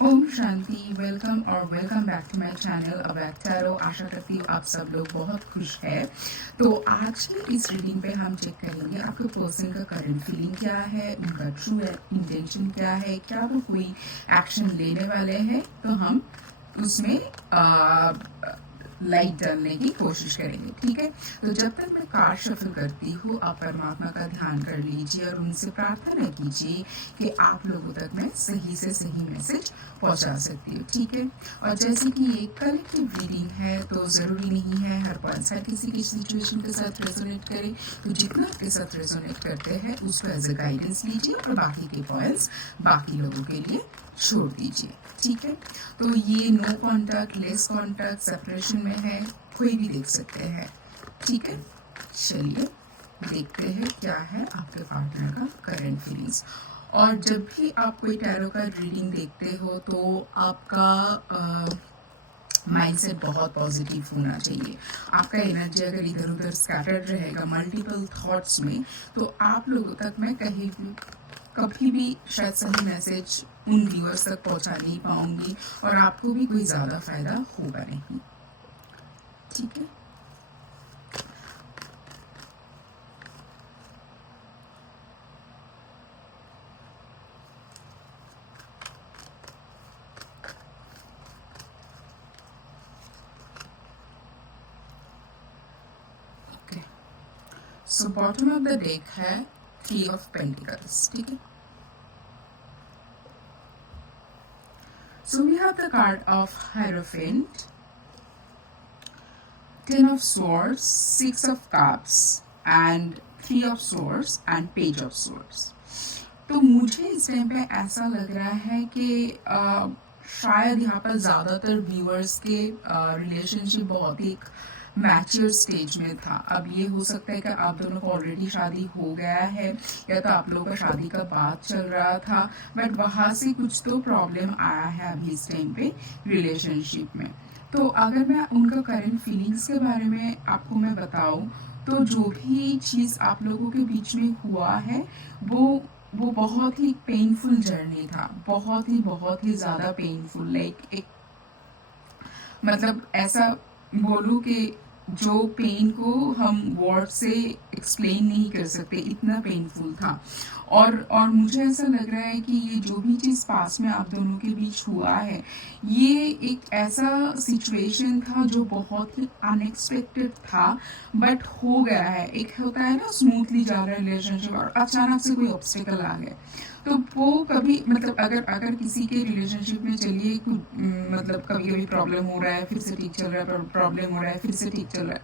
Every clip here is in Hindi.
ओम शांति। वेलकम और welcome back to my channel अवैध टैरो। आशा करती हूँ आप सब लोग बहुत खुश है। तो आज की इस रीडिंग पे हम चेक करेंगे आपके पर्सन का करंट फीलिंग क्या है, उनका ट्रू इंटेंशन क्या है, क्या वो कोई एक्शन लेने वाले हैं। तो हम उसमें लाइट डालने की कोशिश करेंगे। ठीक है, तो जब तक मैं कार्ड शफल करती हूँ आप परमात्मा का ध्यान कर लीजिए और उनसे प्रार्थना कीजिए कि आप लोगों तक मैं सही से सही मैसेज पहुंचा सकती हूँ। ठीक है, और जैसे कि ये कलेक्टिव रीडिंग है तो ज़रूरी नहीं है हर पॉइंट्स हर किसी की सिचुएशन के साथ रेजोनेट करे। तो जितना आपके साथ रेजोनेट करते हैं उसको एज अ गाइडेंस लीजिए और बाकी के पॉइंट्स बाकी लोगों के लिए छोड़ दीजिए। ठीक है, तो ये no contact, less contact, separation में है, कोई भी देख सकते हैं। ठीक है, चलिए देखते हैं क्या है आपके पार्टनर का करंट फीलिंग्स। और जब भी आप कोई टैरो का रीडिंग देखते हो तो आपका माइंडसेट बहुत पॉजिटिव होना चाहिए। आपका एनर्जी अगर इधर उधर स्कैटर्ड रहेगा मल्टीपल थॉट्स में, तो आप लोगों तक मैं कहीं भी कभी भी शायद सही मैसेज उन व्यूअर्स तक पहुंचा नहीं पाऊंगी और आपको भी कोई ज़्यादा फायदा होगा नहीं। ठीक है, okay. So bottom of the deck है थ्री ऑफ पेंटिकल्स। ठीक है, so we have the card of Hierophant, Ten of Swords, Six of Cups and Three of Swords and Page of Swords. तो मुझे इस टाइम पे ऐसा लग रहा है कि शायद यहाँ पर ज़्यादातर व्यूअर्स के रिलेशनशिप बहुत ही मैच्योर स्टेज में था। अब ये हो सकता है कि आप दोनों को ऑलरेडी शादी हो गया है या तो आप लोगों का शादी का बात चल रहा था, बट वहाँ से कुछ तो प्रॉब्लम आया है अभी इस टाइम पे रिलेशनशिप में। तो अगर मैं उनका करंट फीलिंग्स के बारे में आपको मैं बताऊं तो जो भी चीज़ आप लोगों के बीच में हुआ है वो बहुत ही पेनफुल जर्नी था, बहुत ही ज़्यादा पेनफुल। लाइक एक मतलब ऐसा बोलूँ कि जो पेन को हम वर्ड से एक्सप्लेन नहीं कर सकते, इतना पेनफुल था। और मुझे ऐसा लग रहा है कि ये जो भी चीज़ पास में आप दोनों के बीच हुआ है ये एक ऐसा सिचुएशन था जो बहुत ही अनएक्सपेक्टेड था, बट हो गया है। एक होता है ना स्मूथली जा रहा है रिलेशनशिप और अचानक से कोई ऑब्स्टिकल आ गया। तो वो कभी मतलब अगर अगर किसी के रिलेशनशिप में चलिए मतलब कभी कभी प्रॉब्लम हो रहा है, फिर से ठीक चल रहा है, प्रॉब्लम हो रहा है, फिर से ठीक चल रहा है,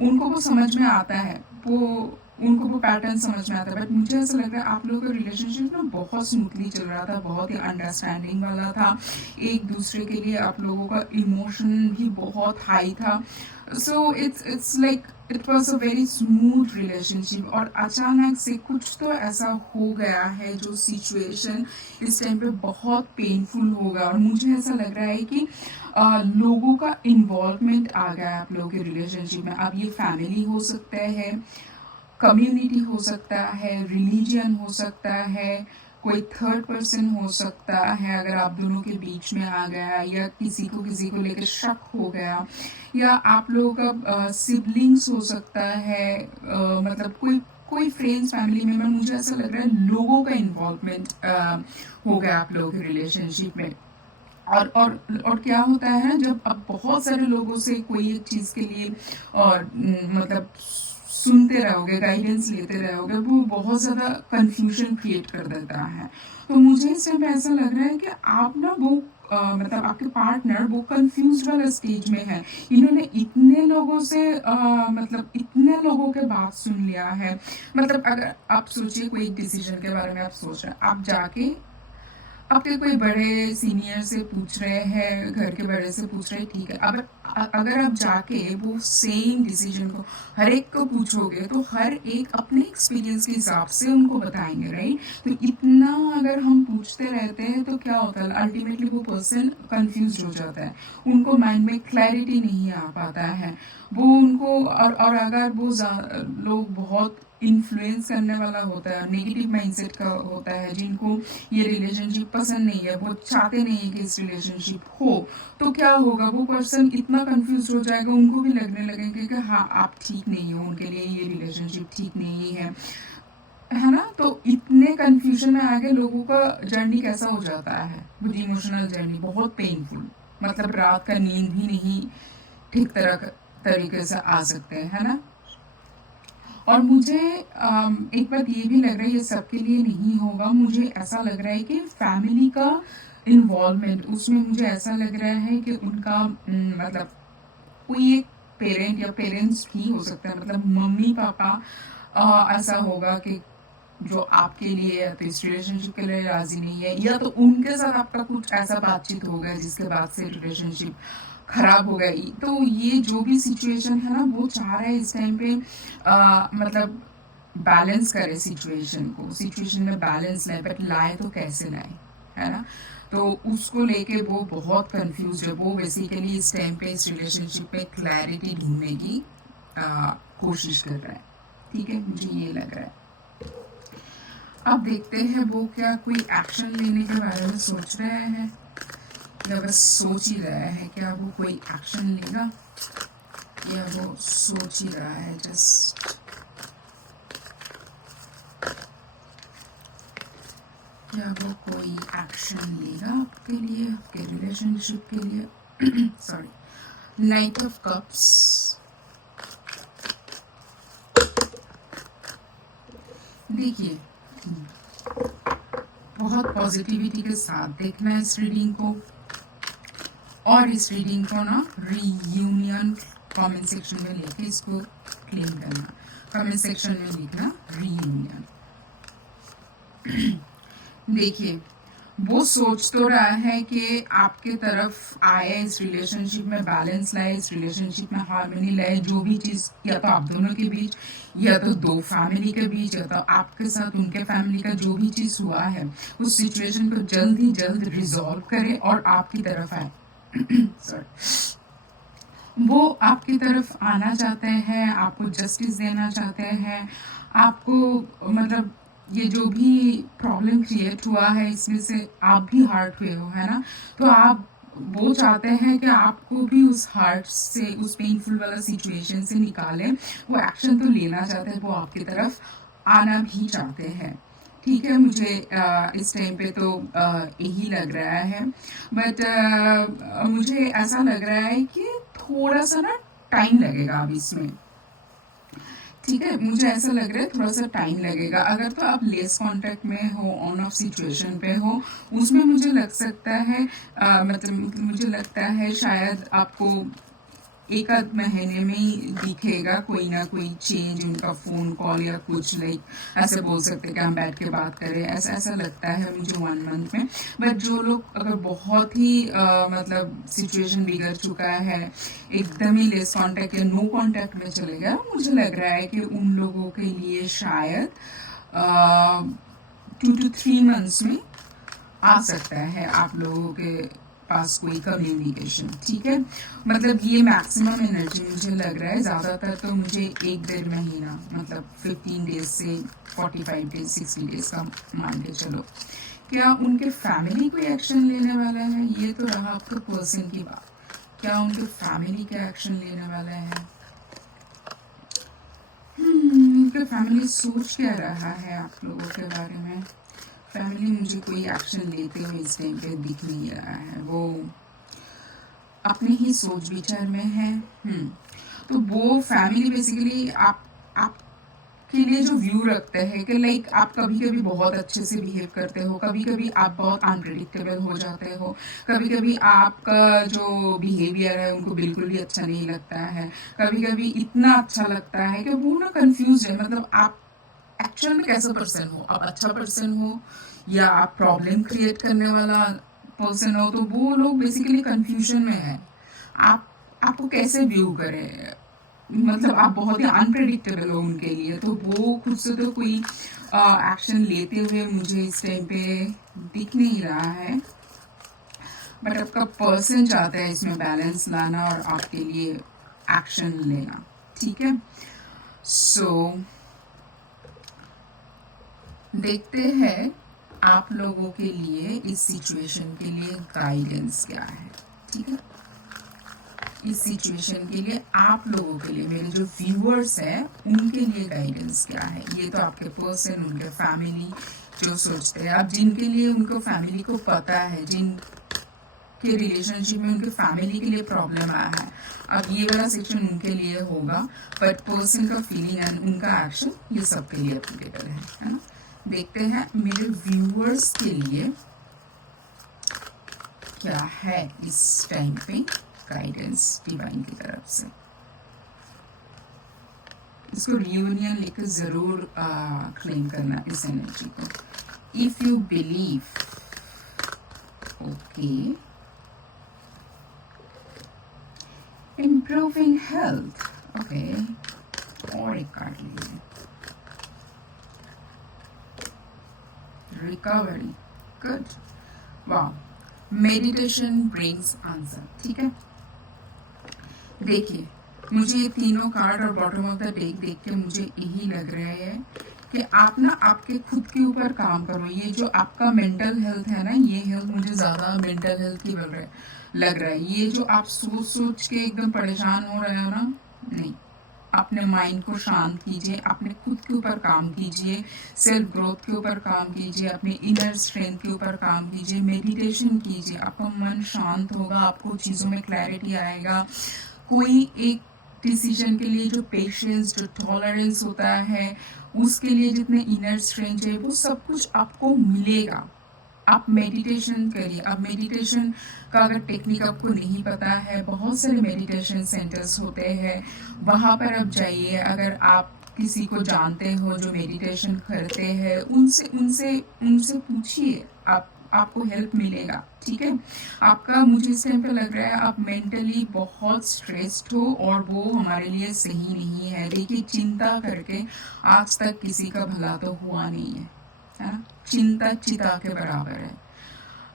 उनको वो समझ में आता है, वो उनको वो पैटर्न समझ में आता है। बट मुझे ऐसा लग रहा है आप लोगों का रिलेशनशिप ना बहुत स्मूथली चल रहा था, बहुत ही अंडरस्टैंडिंग वाला था। एक दूसरे के लिए आप लोगों का इमोशन भी बहुत हाई था। So it's like it was a very smooth relationship और अचानक से कुछ तो ऐसा हो गया है जो सिचुएशन इस टाइम पे बहुत पेनफुल होगा। और मुझे ऐसा लग रहा है कि लोगों का इन्वॉल्वमेंट आ गया है आप लोगों के रिलेशनशिप में। अब ये फैमिली हो सकता है, कम्युनिटी हो सकता है, रिलीजन हो सकता है, कोई थर्ड पर्सन हो सकता है अगर आप दोनों के बीच में आ गया, या किसी को लेकर शक हो गया, या आप लोगों का सिबलिंग्स हो सकता है, मतलब कोई कोई फ्रेंड्स फैमिली मेम्बर। मुझे ऐसा लग रहा है लोगों का इन्वॉल्वमेंट हो गया आप लोगों के रिलेशनशिप में। और क्या होता है जब अब बहुत सारे लोगों से कोई एक चीज़ के लिए और मतलब सुनते रहोगे, गाइडेंस लेते रहोगे, वो बहुत ज़्यादा कंफ्यूजन क्रिएट कर देता है। तो मुझे इस टाइम पे ऐसा लग रहा है कि आप ना वो मतलब आपके पार्टनर वो कंफ्यूज वाला स्टेज में है। इन्होंने इतने लोगों से मतलब इतने लोगों के बात सुन लिया है। मतलब अगर आप सोचिए कोई डिसीजन के बारे में आप सोच रहे हैं, आप जाके आपके कोई बड़े सीनियर से पूछ रहे हैं, घर के बड़े से पूछ रहे हैं, ठीक है। अब अगर आप जाके वो सेम डिसीजन को हर एक को पूछोगे तो हर एक अपने एक्सपीरियंस के हिसाब से उनको बताएंगे, राइट। तो इतना अगर हम पूछते रहते हैं तो क्या होता है, अल्टीमेटली वो पर्सन कंफ्यूज हो जाता है, उनको माइंड में क्लैरिटी नहीं आ पाता है। वो उनको और अगर वो लोग बहुत इन्फ्लुएंस करने वाला होता है, नेगेटिव माइंडसेट का होता है, जिनको ये रिलेशनशिप पसंद नहीं है, वो चाहते नहीं है कि इस रिलेशनशिप हो, तो क्या होगा, वो पर्सन इतना कंफ्यूज हो जाएगा, उनको भी लगने लगेंगे कि हाँ आप ठीक नहीं हो, उनके लिए ये रिलेशनशिप ठीक नहीं है ना। तो इतने कंफ्यूजन में आगे लोगों का जर्नी कैसा हो जाता है, वो इमोशनल जर्नी बहुत पेनफुल, मतलब रात का नींद भी नहीं ठीक तरीके से आ सकते हैं, है ना। और मुझे एक बात ये भी लग रहा है, ये सबके लिए नहीं होगा, मुझे ऐसा लग रहा है कि फैमिली का इन्वॉल्वमेंट उसमें, मुझे ऐसा लग रहा है कि उनका मतलब कोई एक पेरेंट या पेरेंट्स भी हो सकता है, मतलब मम्मी पापा ऐसा होगा कि जो आपके लिए या तो इस रिलेशनशिप के लिए राजी नहीं है, या तो उनके साथ आपका कुछ ऐसा बातचीत हो गया जिसके बाद से रिलेशनशिप खराब हो गई। तो ये जो भी सिचुएशन है ना, वो चाह रहा है इस टाइम पे मतलब बैलेंस करे सिचुएशन को, सिचुएशन में बैलेंस लाए, बट लाए तो कैसे लाए, है ना। तो उसको लेके वो बहुत कंफ्यूज है, वो बेसिकली इस टाइम पे इस रिलेशनशिप में क्लैरिटी ढूंढने की कोशिश कर रहा है, ठीक है, मुझे ये लग रहा है। अब देखते हैं वो क्या कोई एक्शन लेने के बारे में सोच रहे हैं, या बस सोच ही रहा है, क्या वो कोई एक्शन लेगा या वो सोच ही रहा है जस्ट। क्या वो कोई एक्शन लेगा आपके लिए, आपके रिलेशनशिप के लिए। Sorry, night of cups. देखिए, बहुत पॉजिटिविटी के साथ देखना है इस रीडिंग को, और इस रीडिंग को ना रीयूनियन कमेंट सेक्शन में लेके इसको क्लेम करना, कमेंट सेक्शन में लिखना रीयूनियन। देखिए, वो सोच तो रहा है कि आपके तरफ आए, इस रिलेशनशिप में बैलेंस लाए, इस रिलेशनशिप में हार्मनी लाए, जो भी चीज़ या तो आप दोनों के बीच, या तो दो फैमिली के बीच, या तो आपके साथ उनके फैमिली का जो भी चीज़ हुआ है, उस सिचुएशन को जल्द ही जल्द रिजॉल्व करे और आपकी तरफ आए। वो आपकी तरफ आना चाहते हैं, आपको जस्टिस देना चाहते हैं, आपको मतलब ये जो भी प्रॉब्लम क्रिएट हुआ है इसमें से आप भी हर्ट हुए हो, है ना। तो आप वो चाहते हैं कि आपको भी उस हर्ट से, उस पेनफुल वाला सिचुएशन से निकालें, वो एक्शन तो लेना चाहते हैं, वो आपकी तरफ आना भी चाहते हैं, ठीक है। मुझे इस टाइम पे तो यही लग रहा है, बट मुझे ऐसा लग रहा है कि थोड़ा सा ना टाइम लगेगा अब इसमें, ठीक है, मुझे ऐसा लग रहा है थोड़ा सा टाइम लगेगा। अगर तो आप लेस कांटेक्ट में हो, ऑन ऑफ सिचुएशन पे हो, उसमें मुझे लग सकता है मतलब मुझे लगता है शायद आपको एक आध महीने में ही दिखेगा कोई ना कोई चेंज, उनका फोन कॉल या कुछ, लाइक ऐसे बोल सकते कि हम बैठ के बात करें, ऐसा ऐसा लगता है मुझे 1 मंथ में। बट जो लोग अगर बहुत ही मतलब सिचुएशन बिगड़ चुका है, एकदम ही लेस कांटेक्ट या नो कांटेक्ट में चले गया, मुझे लग रहा है कि उन लोगों के लिए शायद 2 to 3 months में आ सकता है आप लोगों के पास कोई कम्युनिकेशन, ठीक है। मतलब ये मैक्सिमम एनर्जी मुझे लग रहा है, ज़्यादातर तो मुझे 1-1.5 महीना, मतलब 15 डेज से 45 डेज 60 डेज का मान के चलो। क्या उनके फैमिली कोई एक्शन लेने वाला है, ये तो रहा आपके पर्सन की बात, क्या उनके फैमिली का एक्शन लेने वाला है। उनके फैमिली सोच क्या रहा है आप लोगों के बारे में। फैमिली मुझे कोई एक्शन लेते हुए इस टाइम पे दिख नहीं रहा है, वो अपने ही सोच विचार में है। तो वो फैमिली बेसिकली आपके लिए जो व्यू रखते हैं कि लाइक आप कभी कभी बहुत अच्छे से बिहेव करते हो, कभी कभी आप बहुत अनप्रिडिक्टेबल हो जाते हो, कभी कभी आपका जो बिहेवियर है उनको बिल्कुल भी अच्छा नहीं लगता है, कभी कभी इतना अच्छा लगता है कि वो ना कंफ्यूज है, मतलब आप एक्चुअल में कैसा पर्सन हो, आप अच्छा पर्सन हो या आप प्रॉब्लम क्रिएट करने वाला पर्सन हो। तो वो लोग बेसिकली कंफ्यूजन में है, आप आपको कैसे व्यू करें, मतलब आप बहुत ही अनप्रेडिक्टेबल हो उनके लिए, तो वो खुद से तो कोई एक्शन लेते हुए मुझे इस टाइम पे दिख नहीं रहा है। बट आपका पर्सन चाहता है इसमें बैलेंस लाना और आपके लिए एक्शन लेना, ठीक है। सो देखते हैं आप लोगों के लिए इस सिचुएशन के लिए गाइडेंस क्या है। ठीक है, इस सिचुएशन के लिए आप लोगों के लिए, मेरे जो व्यूअर्स हैं उनके लिए गाइडेंस क्या है। ये तो आपके पर्सन, उनके फैमिली जो सोचते हैं, अब जिनके लिए उनको फैमिली को पता है, जिन के रिलेशनशिप में उनके फैमिली के लिए प्रॉब्लम आया है, अब ये वाला सेक्शन उनके लिए होगा, बट पर्सन का फीलिंग एंड उनका एक्शन ये सबके लिए एप्लीकेबल है ना। देखते हैं मेरे व्यूअर्स के लिए क्या है इस टाइम पे गाइडेंस डिवाइन की तरफ से। इसको रियूनियन लेकर जरूर क्लेम करना इस एनर्जी को। If you believe, okay, improving health, okay, और एक कार्ड लीजिए, रिकवरी, गुड, वाह, मेडिटेशन ब्रिंग्स आंसर। ठीक है, देखिए मुझे ये तीनों कार्ड और बॉटम ऑफ द डेक देख के मुझे यही लग रहा है कि आप ना आपके खुद के ऊपर काम करो। ये जो आपका मेंटल हेल्थ है ना, ये हेल्थ मुझे ज़्यादा मेंटल हेल्थ की लग रहा है। ये जो आप सोच सोच के एकदम परेशान हो रहे हो ना, नहीं, अपने माइंड को शांत कीजिए, अपने खुद के ऊपर काम कीजिए, सेल्फ ग्रोथ के ऊपर काम कीजिए, अपने इनर स्ट्रेंथ के ऊपर काम कीजिए, मेडिटेशन कीजिए, आपका मन शांत होगा, आपको चीज़ों में क्लैरिटी आएगा। कोई एक डिसीजन के लिए जो पेशेंस, जो टॉलरेंस होता है, उसके लिए जितने इनर स्ट्रेंथ है, वो सब कुछ आपको मिलेगा। आप मेडिटेशन करिए। अब मेडिटेशन का अगर टेक्निक आपको नहीं पता है, बहुत सारे मेडिटेशन सेंटर्स होते हैं, वहाँ पर आप जाइए। अगर आप किसी को जानते हो जो मेडिटेशन करते हैं, उनसे उनसे उनसे पूछिए, आपको हेल्प मिलेगा। ठीक है, आपका, मुझे इस टाइम पे लग रहा है आप मेंटली बहुत स्ट्रेस्ड हो और वो हमारे लिए सही नहीं है। देखिए, चिंता करके आज तक किसी का भला तो हुआ नहीं है ना। चिंता चिता के बराबर है।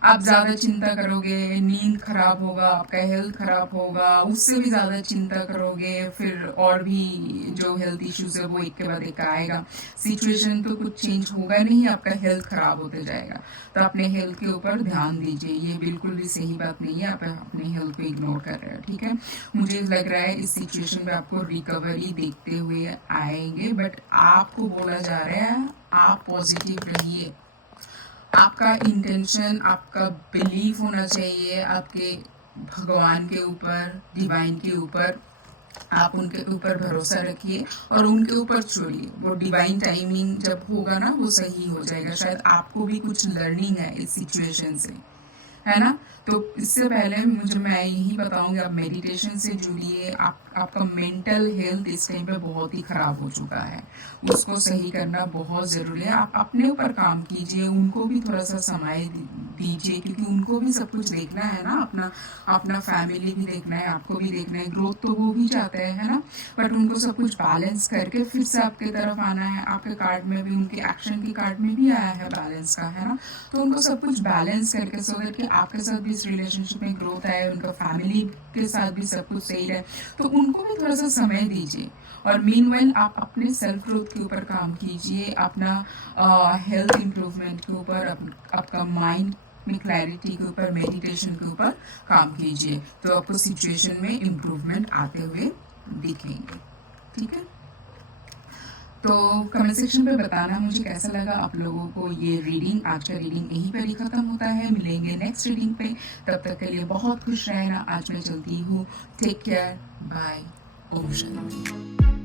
आप ज्यादा चिंता करोगे, नींद खराब होगा, आपका हेल्थ खराब होगा, उससे भी ज्यादा चिंता करोगे, फिर और भी जो हेल्थ इश्यूज है वो एक के बाद एक आएगा। सिचुएशन तो कुछ चेंज होगा नहीं, आपका हेल्थ खराब होते जाएगा। तो अपने हेल्थ के ऊपर ध्यान दीजिए। ये बिल्कुल भी सही बात नहीं है, आप अपने हेल्थ को इग्नोर कर रहे हो। ठीक है, मुझे लग रहा है इस सिचुएशन में आपको रिकवरी देखते हुए आएंगे, बट आपको बोला जा रहा है आप पॉजिटिव रहिए। आपका इंटेंशन, आपका बिलीफ होना चाहिए आपके भगवान के ऊपर, डिवाइन के ऊपर। आप उनके ऊपर भरोसा रखिए और उनके ऊपर छोड़िए। वो डिवाइन टाइमिंग जब होगा ना, वो सही हो जाएगा। शायद आपको भी कुछ लर्निंग है इस सिचुएशन से, है ना। तो इससे पहले मैं यही बताऊंगी, आप मेडिटेशन से जुड़िए। आपका मेंटल हेल्थ इस टाइम पे बहुत ही खराब हो चुका है, उसको सही करना बहुत ज़रूरी है। आप अपने ऊपर काम कीजिए, उनको भी थोड़ा सा समय दीजिए, क्योंकि उनको भी सब कुछ देखना है ना, अपना अपना फैमिली भी देखना है, आपको भी देखना है। ग्रोथ तो वो भी चाहते हैं, है ना, बट उनको सब कुछ बैलेंस करके फिर से आपके तरफ आना है। आपके कार्ड में भी, उनके एक्शन के कार्ड में भी आया है बैलेंस का, है ना। तो उनको सब कुछ बैलेंस करके, सो दैट कि आपके साथ भी इस रिलेशनशिप में ग्रोथ आए, उनका फैमिली के साथ भी सब कुछ सही रहे, तो उनको भी थोड़ा सा समय दीजिए। और मीनवाइल आप अपने सेल्फ ग्रोथ के ऊपर काम कीजिए, अपना हेल्थ इंप्रूवमेंट के ऊपर, आपका माइंड में क्लैरिटी के ऊपर, मेडिटेशन के ऊपर काम कीजिए, तो आपको सिचुएशन में इम्प्रूवमेंट आते हुए दिखेंगे। ठीक है, तो कमेंट सेक्शन पे बताना मुझे कैसा लगा आप लोगों को ये रीडिंग। आज का रीडिंग यहीं पर ही खत्म होता है, मिलेंगे नेक्स्ट रीडिंग पे। तब तक के लिए बहुत खुश रहना। आज मैं चलती हूँ, take care, bye, Om Shanti.